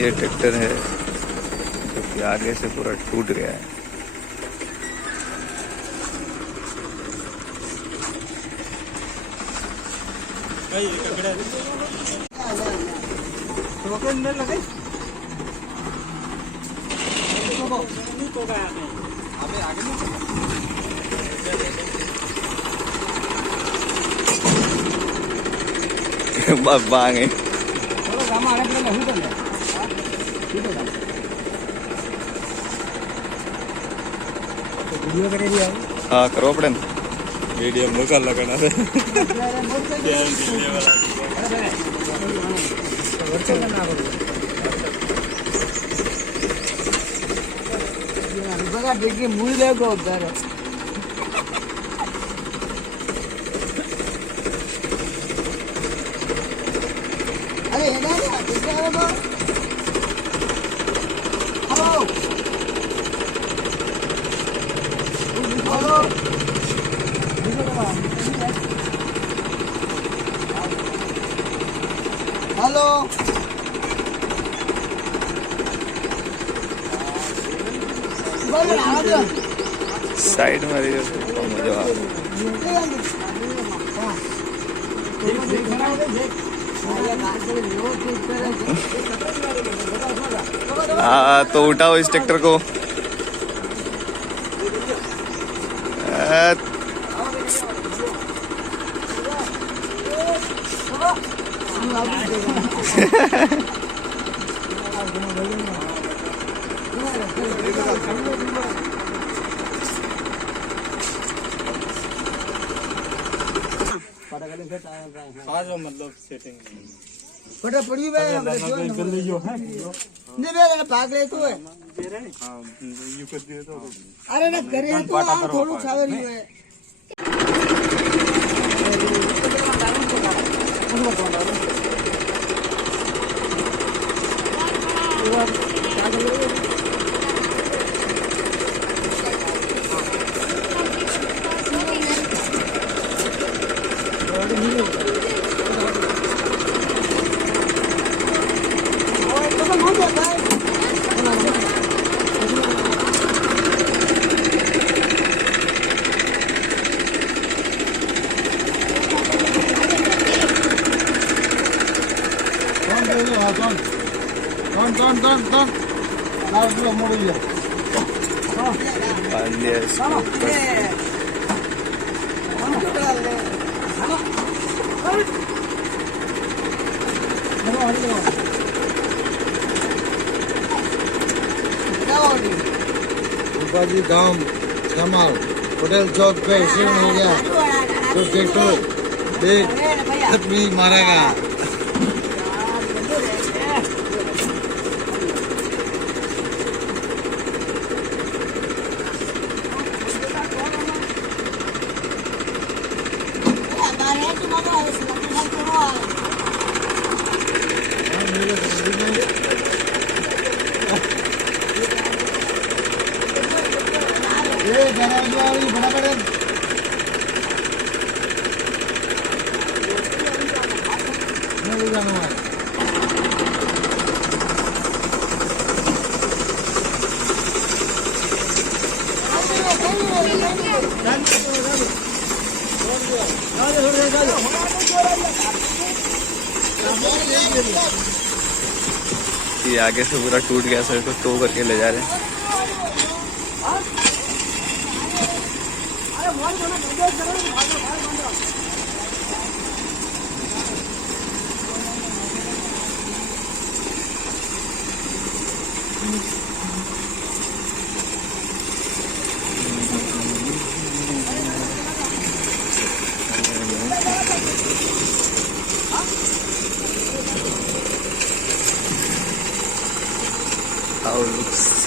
ये ट्रैक्टर है जो कि आगे से पूरा टूट गया है। बांगे हाँ करो पड़े वीडियो मुझे लगना है देखिए मुझे देखो उधर अरे ये ना देखिए हेलो हेलो हेलो साइड में रही हाँ तो उठाओ इस ट्रैक्टर को। मतलब सेटिंग बड़ा पड़ी हुई है गली जो है नहीं मेरे भाग ले तो है हां यू कर दिए तो अरे ना करे तो थोड़ा छावर ही है Don. Now do a more here. जी गांव जमाल होटल चौक पे एक्सीडेंट हो गया तो देखो देख आदमी मारेगा ये आगे से पूरा टूट गया, सर को टो करके ले जा रहे हैं। How it looks.